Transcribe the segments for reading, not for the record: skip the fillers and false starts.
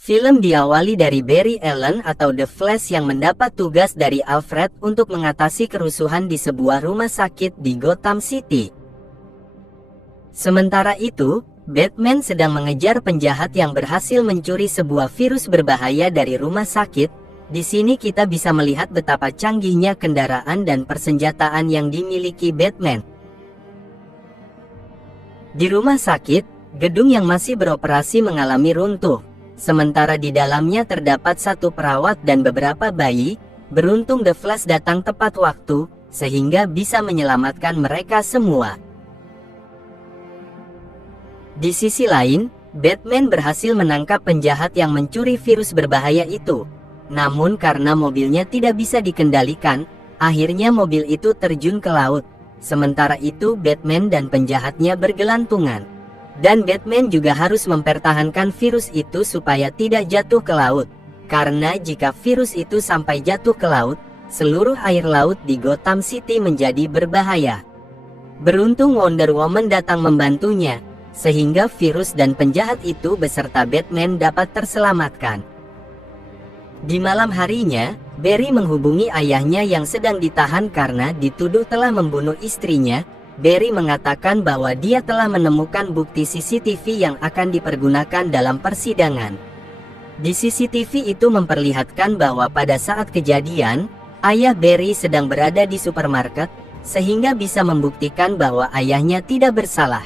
Film diawali dari Barry Allen atau The Flash yang mendapat tugas dari Alfred untuk mengatasi kerusuhan di sebuah rumah sakit di Gotham City. Sementara itu, Batman sedang mengejar penjahat yang berhasil mencuri sebuah virus berbahaya dari rumah sakit. Di sini kita bisa melihat betapa canggihnya kendaraan dan persenjataan yang dimiliki Batman. Di rumah sakit, gedung yang masih beroperasi mengalami runtuh. Sementara di dalamnya terdapat satu perawat dan beberapa bayi. Beruntung The Flash datang tepat waktu, sehingga bisa menyelamatkan mereka semua. Di sisi lain, Batman berhasil menangkap penjahat yang mencuri virus berbahaya itu. Namun karena mobilnya tidak bisa dikendalikan, akhirnya mobil itu terjun ke laut. Sementara itu Batman dan penjahatnya bergelantungan. Dan Batman juga harus mempertahankan virus itu supaya tidak jatuh ke laut. Karena jika virus itu sampai jatuh ke laut, seluruh air laut di Gotham City menjadi berbahaya. Beruntung Wonder Woman datang membantunya, sehingga virus dan penjahat itu beserta Batman dapat terselamatkan. Di malam harinya, Barry menghubungi ayahnya yang sedang ditahan karena dituduh telah membunuh istrinya. Barry mengatakan bahwa dia telah menemukan bukti CCTV yang akan dipergunakan dalam persidangan. Di CCTV itu memperlihatkan bahwa pada saat kejadian, ayah Barry sedang berada di supermarket, sehingga bisa membuktikan bahwa ayahnya tidak bersalah.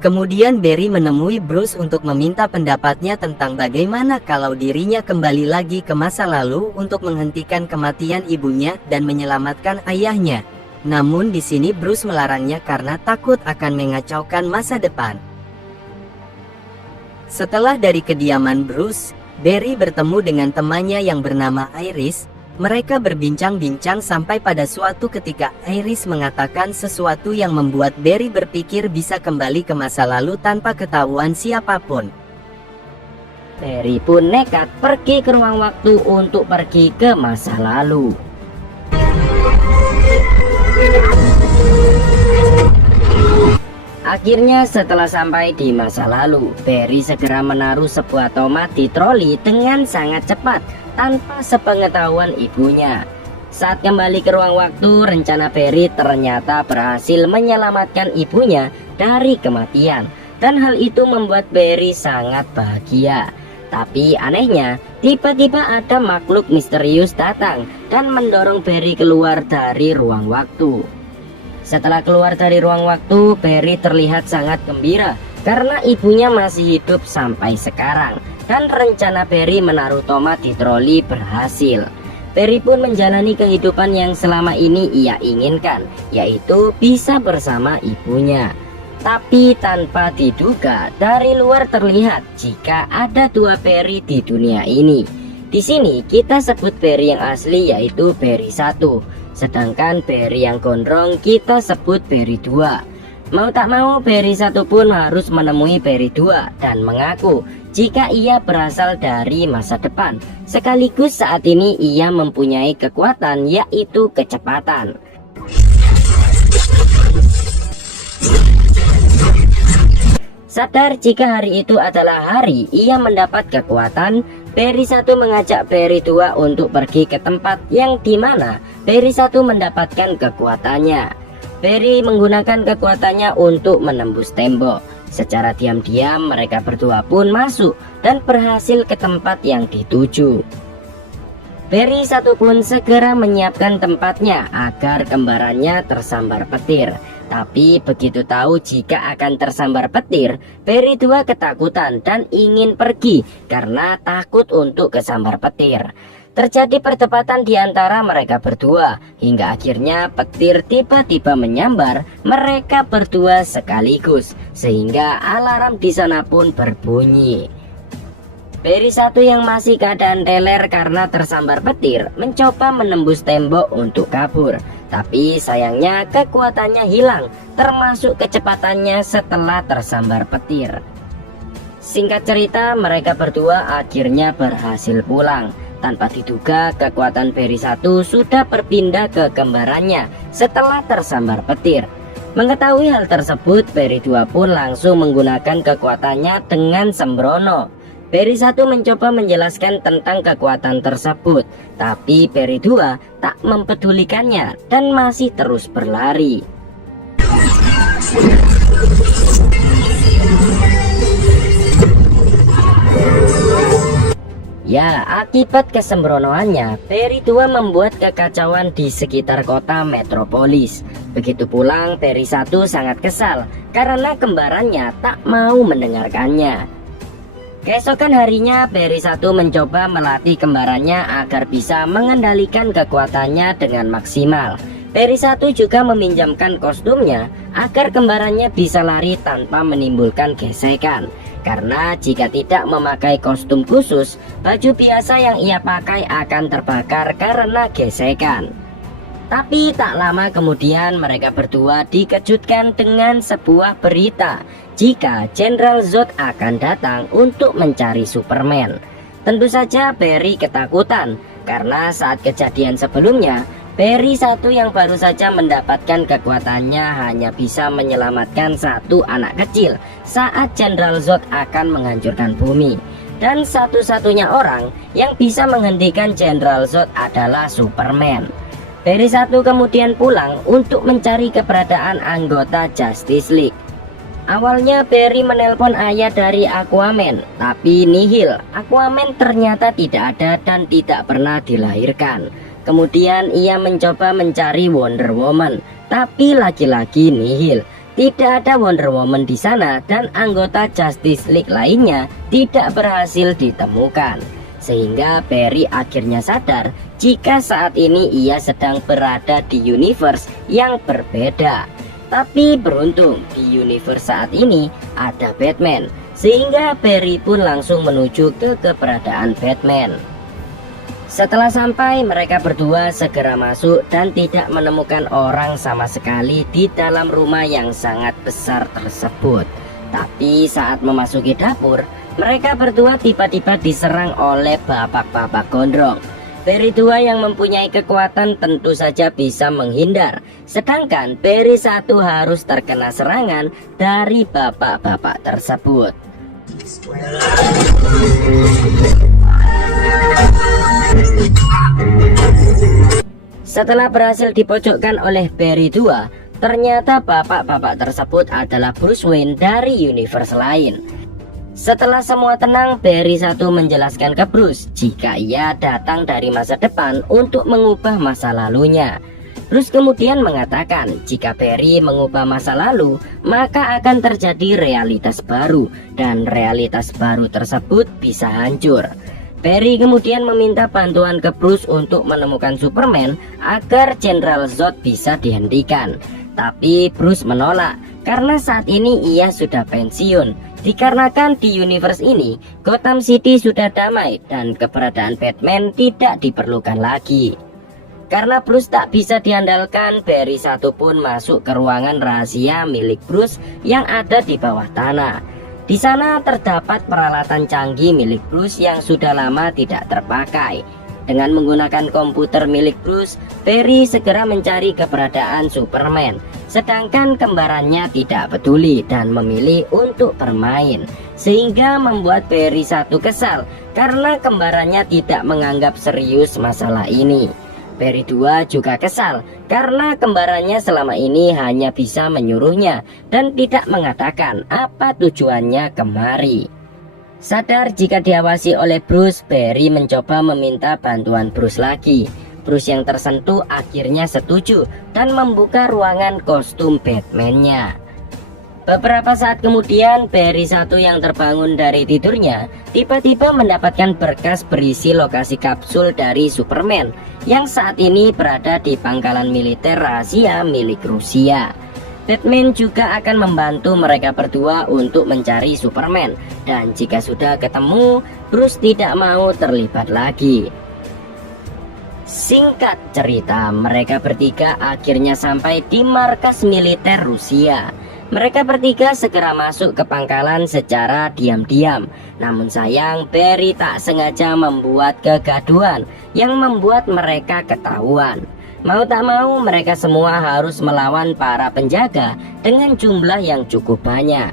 Kemudian Barry menemui Bruce untuk meminta pendapatnya tentang bagaimana kalau dirinya kembali lagi ke masa lalu untuk menghentikan kematian ibunya dan menyelamatkan ayahnya. Namun di sini Bruce melarangnya karena takut akan mengacaukan masa depan. Setelah dari kediaman Bruce, Barry bertemu dengan temannya yang bernama Iris. Mereka berbincang-bincang sampai pada suatu ketika Iris mengatakan sesuatu yang membuat Barry berpikir bisa kembali ke masa lalu tanpa ketahuan siapapun. Barry pun nekat pergi ke ruang waktu untuk pergi ke masa lalu. Akhirnya setelah sampai di masa lalu, Barry segera menaruh sebuah tomat di troli dengan sangat cepat tanpa sepengetahuan ibunya. Saat kembali ke ruang waktu, rencana Barry ternyata berhasil menyelamatkan ibunya dari kematian, dan hal itu membuat Barry sangat bahagia. Tapi anehnya, tiba-tiba ada makhluk misterius datang dan mendorong Barry keluar dari ruang waktu. Setelah keluar dari ruang waktu, Barry terlihat sangat gembira karena ibunya masih hidup sampai sekarang, dan rencana Barry menaruh tomat di troli berhasil. Barry pun menjalani kehidupan yang selama ini ia inginkan, yaitu bisa bersama ibunya. Tapi tanpa diduga, dari luar terlihat jika ada dua Barry di dunia ini. Di sini kita sebut Barry yang asli yaitu Barry 1, sedangkan Barry yang gondrong kita sebut Barry 2. Mau tak mau Barry 1 pun harus menemui Barry 2 dan mengaku jika ia berasal dari masa depan. Sekaligus saat ini ia mempunyai kekuatan yaitu kecepatan. Sadar jika hari itu adalah hari ia mendapat kekuatan, Barry 1 mengajak Barry 2 untuk pergi ke tempat yang dimana Barry 1 mendapatkan kekuatannya. Barry menggunakan kekuatannya untuk menembus tembok. Secara diam-diam mereka berdua pun masuk dan berhasil ke tempat yang dituju. Barry 1 pun segera menyiapkan tempatnya agar kembarannya tersambar petir. Tapi begitu tahu jika akan tersambar petir, Barry 2 ketakutan dan ingin pergi karena takut untuk kesambar petir. Terjadi perdebatan di antara mereka berdua, hingga akhirnya petir tiba-tiba menyambar mereka berdua sekaligus, sehingga alarm di sana pun berbunyi. Barry 1 yang masih keadaan teler karena tersambar petir mencoba menembus tembok untuk kabur. Tapi sayangnya kekuatannya hilang, termasuk kecepatannya setelah tersambar petir. Singkat cerita, mereka berdua akhirnya berhasil pulang. Tanpa diduga, kekuatan Barry 1 sudah berpindah ke kembarannya setelah tersambar petir. Mengetahui hal tersebut, Barry 2 pun langsung menggunakan kekuatannya dengan sembrono. Peri 1 mencoba menjelaskan tentang kekuatan tersebut, tapi Peri 2 tak mempedulikannya dan masih terus berlari. Ya, akibat kesembronoannya, Peri 2 membuat kekacauan di sekitar kota metropolis. Begitu pulang, Peri 1 sangat kesal karena kembarannya tak mau mendengarkannya. Keesokan harinya, Peri 1 mencoba melatih kembarannya agar bisa mengendalikan kekuatannya dengan maksimal. Peri 1 juga meminjamkan kostumnya agar kembarannya bisa lari tanpa menimbulkan gesekan. Karena jika tidak memakai kostum khusus, baju biasa yang ia pakai akan terbakar karena gesekan. Tapi tak lama kemudian mereka berdua dikejutkan dengan sebuah berita jika Jenderal Zod akan datang untuk mencari Superman. Tentu saja Peri ketakutan karena saat kejadian sebelumnya, Peri 1 yang baru saja mendapatkan kekuatannya hanya bisa menyelamatkan satu anak kecil saat Jenderal Zod akan menghancurkan bumi. Dan satu-satunya orang yang bisa menghentikan Jenderal Zod adalah Superman. Peri 1 kemudian pulang untuk mencari keberadaan anggota Justice League. Awalnya Peri menelpon ayah dari Aquaman, tapi nihil. Aquaman ternyata tidak ada dan tidak pernah dilahirkan. Kemudian ia mencoba mencari Wonder Woman, tapi lagi-lagi nihil. Tidak ada Wonder Woman di sana dan anggota Justice League lainnya tidak berhasil ditemukan. Sehingga Peri akhirnya sadar jika saat ini ia sedang berada di universe yang berbeda. Tapi beruntung di universe saat ini ada Batman, sehingga Peri pun langsung menuju ke keberadaan Batman. Setelah sampai, mereka berdua segera masuk dan tidak menemukan orang sama sekali di dalam rumah yang sangat besar tersebut. Tapi saat memasuki dapur, mereka berdua tiba-tiba diserang oleh bapak-bapak gondrong. Peri 2 yang mempunyai kekuatan tentu saja bisa menghindar, sedangkan Peri 1 harus terkena serangan dari bapak-bapak tersebut. Setelah berhasil dipojokkan oleh Peri 2, ternyata bapak-bapak tersebut adalah Bruce Wayne dari universe lain. Setelah semua tenang, Peri 1 menjelaskan ke Bruce jika ia datang dari masa depan untuk mengubah masa lalunya. Bruce kemudian mengatakan jika Peri mengubah masa lalu, maka akan terjadi realitas baru dan realitas baru tersebut bisa hancur. Peri kemudian meminta bantuan ke Bruce untuk menemukan Superman agar Jenderal Zod bisa dihentikan. Tapi Bruce menolak karena saat ini ia sudah pensiun. Dikarenakan di universe ini Gotham City sudah damai dan keberadaan Batman tidak diperlukan lagi. Karena Bruce tak bisa diandalkan, Peri 1 pun masuk ke ruangan rahasia milik Bruce yang ada di bawah tanah. Di sana terdapat peralatan canggih milik Bruce yang sudah lama tidak terpakai. Dengan menggunakan komputer milik Bruce, Peri segera mencari keberadaan Superman. Sedangkan kembarannya tidak peduli dan memilih untuk bermain. Sehingga membuat Peri 1 kesal karena kembarannya tidak menganggap serius masalah ini. Peri 2 juga kesal karena kembarannya selama ini hanya bisa menyuruhnya dan tidak mengatakan apa tujuannya kemari. Sadar jika diawasi oleh Bruce, Peri mencoba meminta bantuan Bruce lagi. Bruce yang tersentuh akhirnya setuju dan membuka ruangan kostum Batman-nya. Beberapa saat kemudian, Peri 1 yang terbangun dari tidurnya tiba-tiba mendapatkan berkas berisi lokasi kapsul dari Superman yang saat ini berada di pangkalan militer rahasia milik Rusia. Batman juga akan membantu mereka berdua untuk mencari Superman, dan jika sudah ketemu, Bruce tidak mau terlibat lagi. Singkat cerita, mereka bertiga akhirnya sampai di markas militer Rusia. Mereka bertiga segera masuk ke pangkalan secara diam-diam. Namun sayang, Peri tak sengaja membuat kegaduhan yang membuat mereka ketahuan. Mau tak mau, mereka semua harus melawan para penjaga dengan jumlah yang cukup banyak.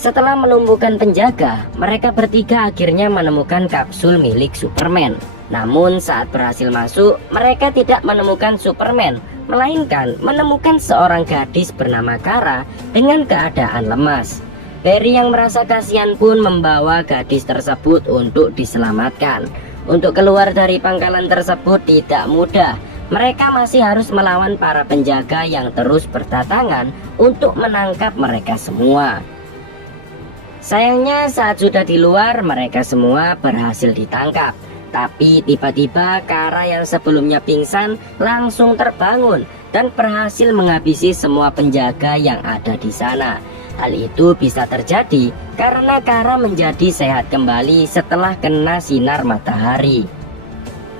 Setelah melumpuhkan penjaga, mereka bertiga akhirnya menemukan kapsul milik Superman. Namun saat berhasil masuk, mereka tidak menemukan Superman, melainkan menemukan seorang gadis bernama Kara dengan keadaan lemas. Barry yang merasa kasihan pun membawa gadis tersebut untuk diselamatkan. Untuk keluar dari pangkalan tersebut tidak mudah. Mereka masih harus melawan para penjaga yang terus berdatangan untuk menangkap mereka semua. Sayangnya saat sudah di luar, mereka semua berhasil ditangkap. Tapi tiba-tiba Kara yang sebelumnya pingsan langsung terbangun dan berhasil menghabisi semua penjaga yang ada di sana. Hal itu bisa terjadi karena Kara menjadi sehat kembali setelah kena sinar matahari.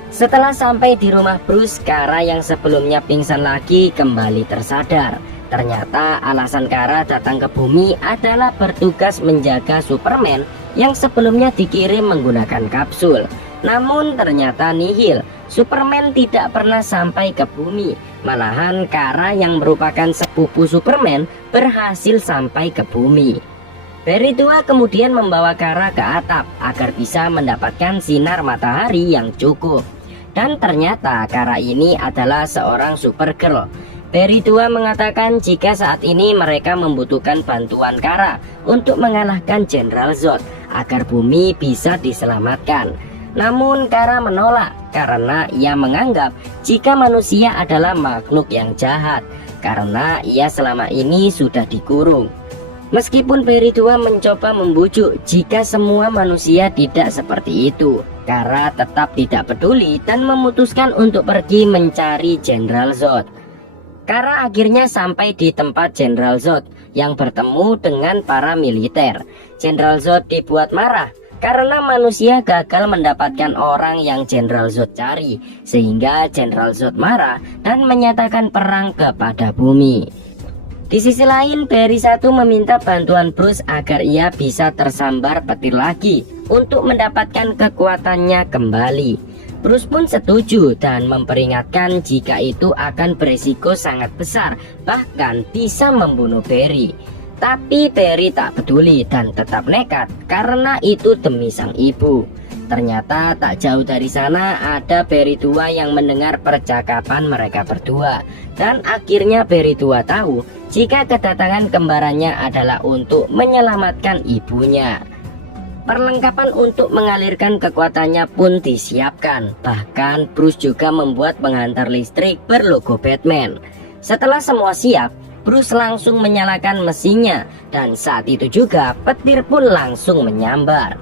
Setelah sampai di rumah Bruce, Kara yang sebelumnya pingsan lagi kembali tersadar. Ternyata alasan Kara datang ke bumi adalah bertugas menjaga Superman yang sebelumnya dikirim menggunakan kapsul. Namun ternyata nihil, Superman tidak pernah sampai ke bumi. Malahan Kara yang merupakan sepupu Superman berhasil sampai ke bumi. Barry tua kemudian membawa Kara ke atap agar bisa mendapatkan sinar matahari yang cukup. Dan ternyata Kara ini adalah seorang Supergirl. Barry tua mengatakan jika saat ini mereka membutuhkan bantuan Kara untuk mengalahkan Jenderal Zod agar bumi bisa diselamatkan. Namun Kara menolak karena ia menganggap jika manusia adalah makhluk yang jahat karena ia selama ini sudah dikurung. Meskipun Barry tua mencoba membujuk jika semua manusia tidak seperti itu, Kara tetap tidak peduli dan memutuskan untuk pergi mencari Jenderal Zod. Kara akhirnya sampai di tempat Jenderal Zod yang bertemu dengan para militer. Jenderal Zod dibuat marah karena manusia gagal mendapatkan orang yang Jenderal Zod cari, sehingga Jenderal Zod marah dan menyatakan perang kepada bumi. Di sisi lain, Barry 1 meminta bantuan Bruce agar ia bisa tersambar petir lagi untuk mendapatkan kekuatannya kembali. Bruce pun setuju dan memperingatkan jika itu akan beresiko sangat besar, bahkan bisa membunuh Barry. Tapi Barry tak peduli dan tetap nekat karena itu demi sang ibu. Ternyata tak jauh dari sana ada Barry tua yang mendengar percakapan mereka berdua. Dan akhirnya Barry tua tahu jika kedatangan kembarannya adalah untuk menyelamatkan ibunya. Perlengkapan untuk mengalirkan kekuatannya pun disiapkan. Bahkan Bruce juga membuat penghantar listrik berlogo Batman. Setelah semua siap, Bruce langsung menyalakan mesinnya. Dan saat itu juga petir pun langsung menyambar.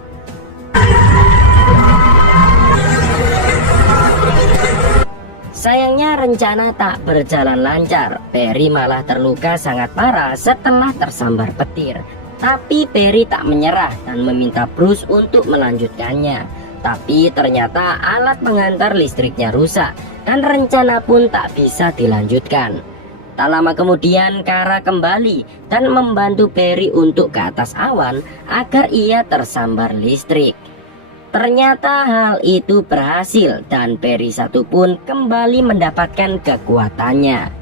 Sayangnya rencana tak berjalan lancar. Barry malah terluka sangat parah setelah tersambar petir. Tapi Barry tak menyerah dan meminta Bruce untuk melanjutkannya. Tapi ternyata alat penghantar listriknya rusak dan rencana pun tak bisa dilanjutkan. Tak lama kemudian Kara kembali dan membantu Barry untuk ke atas awan agar ia tersambar listrik. Ternyata hal itu berhasil dan Barry 1 pun kembali mendapatkan kekuatannya.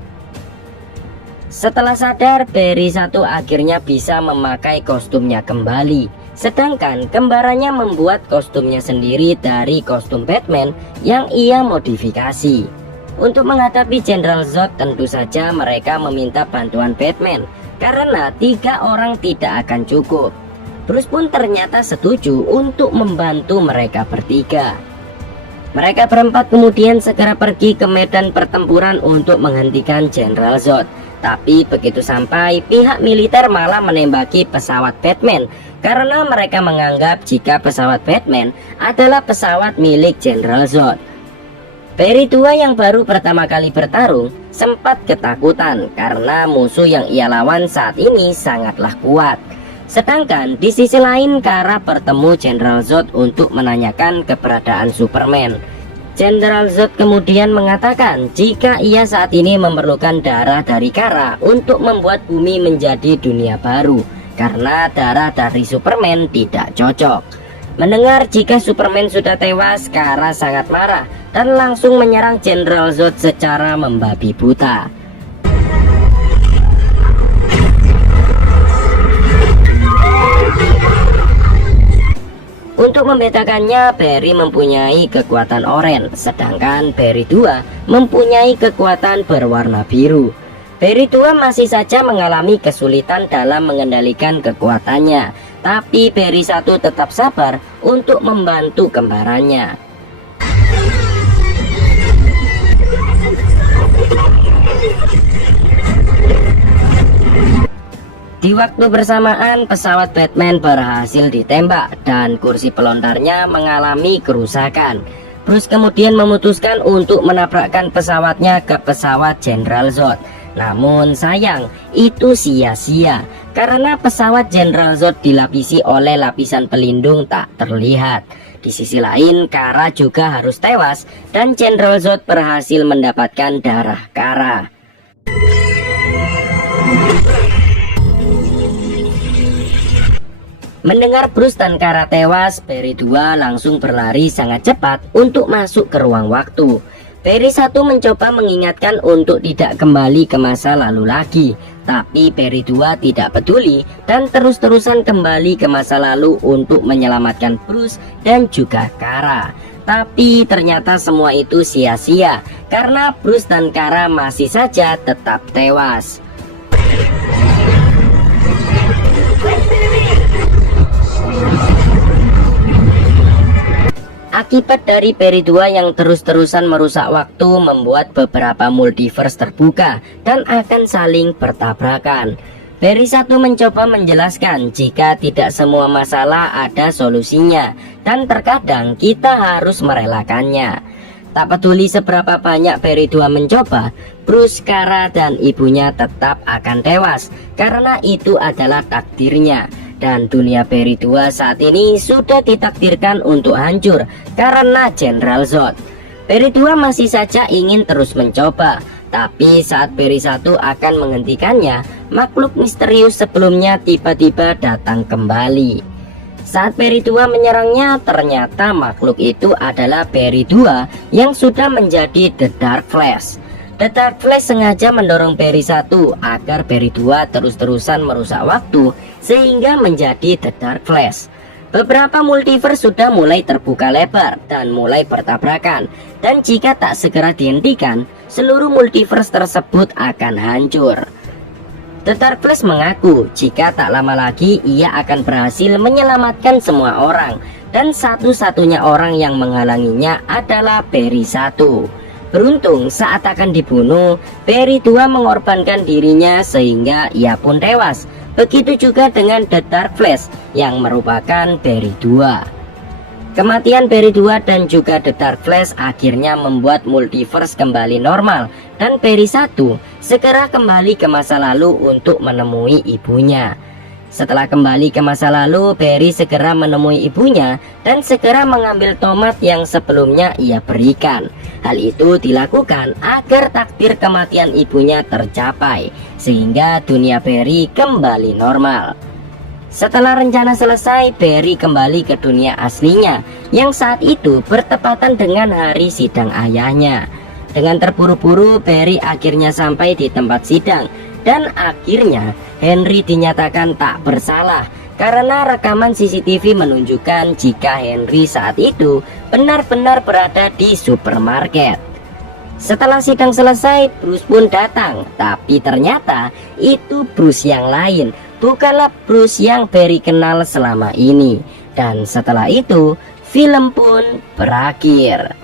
Setelah sadar, Barry 1 akhirnya bisa memakai kostumnya kembali. Sedangkan kembarannya membuat kostumnya sendiri dari kostum Batman yang ia modifikasi. Untuk menghadapi Jenderal Zod tentu saja mereka meminta bantuan Batman karena 3 orang tidak akan cukup. Bruce pun ternyata setuju untuk membantu mereka bertiga. Mereka berempat kemudian segera pergi ke medan pertempuran untuk menghentikan Jenderal Zod. Tapi begitu sampai, pihak militer malah menembaki pesawat Batman karena mereka menganggap jika pesawat Batman adalah pesawat milik Jenderal Zod. Barry tua yang baru pertama kali bertarung sempat ketakutan karena musuh yang ia lawan saat ini sangatlah kuat. Sedangkan di sisi lain Kara bertemu Jenderal Zod untuk menanyakan keberadaan Superman. Jenderal Zod kemudian mengatakan jika ia saat ini memerlukan darah dari Kara untuk membuat bumi menjadi dunia baru karena darah dari Superman tidak cocok. Mendengar jika Superman sudah tewas, Kara sangat marah dan langsung menyerang Jenderal Zod secara membabi buta. Untuk membedakannya, Barry mempunyai kekuatan oranye, sedangkan Barry 2 mempunyai kekuatan berwarna biru. Barry 2 masih saja mengalami kesulitan dalam mengendalikan kekuatannya, tapi Barry 1 tetap sabar untuk membantu kembarannya. Di waktu bersamaan, pesawat Batman berhasil ditembak dan kursi pelontarnya mengalami kerusakan. Bruce kemudian memutuskan untuk menabrakkan pesawatnya ke pesawat General Zod. Namun sayang, itu sia-sia karena pesawat General Zod dilapisi oleh lapisan pelindung tak terlihat. Di sisi lain, Kara juga harus tewas dan General Zod berhasil mendapatkan darah Kara. Mendengar Bruce dan Kara tewas, Barry 2 langsung berlari sangat cepat untuk masuk ke ruang waktu. Barry 1 mencoba mengingatkan untuk tidak kembali ke masa lalu lagi, tapi Barry 2 tidak peduli dan terus-terusan kembali ke masa lalu untuk menyelamatkan Bruce dan juga Kara. Tapi ternyata semua itu sia-sia karena Bruce dan Kara masih saja tetap tewas. Akibat dari Barry 2 yang terus-terusan merusak waktu membuat beberapa multiverse terbuka dan akan saling bertabrakan. Barry 1 mencoba menjelaskan jika tidak semua masalah ada solusinya dan terkadang kita harus merelakannya. Tak peduli seberapa banyak Barry 2 mencoba, Bruce, Kara, dan ibunya tetap akan tewas karena itu adalah takdirnya. Dan dunia Barry 2 saat ini sudah ditakdirkan untuk hancur karena General Zod. Barry 2 masih saja ingin terus mencoba, tapi saat Barry 1 akan menghentikannya, makhluk misterius sebelumnya tiba-tiba datang kembali. Saat Barry 2 menyerangnya, ternyata makhluk itu adalah Barry 2 yang sudah menjadi The Dark Flash. The Dark Flash sengaja mendorong Barry 1 agar Barry 2 terus-terusan merusak waktu sehingga menjadi The Dark Flash. Beberapa multiverse sudah mulai terbuka lebar dan mulai bertabrakan, dan jika tak segera dihentikan, seluruh multiverse tersebut akan hancur. The Dark Flash mengaku jika tak lama lagi ia akan berhasil menyelamatkan semua orang, dan satu-satunya orang yang menghalanginya adalah Barry 1. Beruntung saat akan dibunuh, Barry 2 mengorbankan dirinya sehingga ia pun tewas. Begitu juga dengan The Dark Flash yang merupakan Barry 2. Kematian Barry 2 dan juga The Dark Flash akhirnya membuat multiverse kembali normal dan Barry 1 segera kembali ke masa lalu untuk menemui ibunya. Setelah kembali ke masa lalu, Barry segera menemui ibunya dan segera mengambil tomat yang sebelumnya ia berikan. Hal itu dilakukan agar takdir kematian ibunya tercapai, sehingga dunia Barry kembali normal. Setelah rencana selesai, Barry kembali ke dunia aslinya, yang saat itu bertepatan dengan hari sidang ayahnya. Dengan terburu-buru, Barry akhirnya sampai di tempat sidang, dan akhirnya Henry dinyatakan tak bersalah karena rekaman CCTV menunjukkan jika Henry saat itu benar-benar berada di supermarket. Setelah sidang selesai, Bruce pun datang, tapi ternyata itu Bruce yang lain, bukanlah Bruce yang Barry kenal selama ini. Dan setelah itu, film pun berakhir.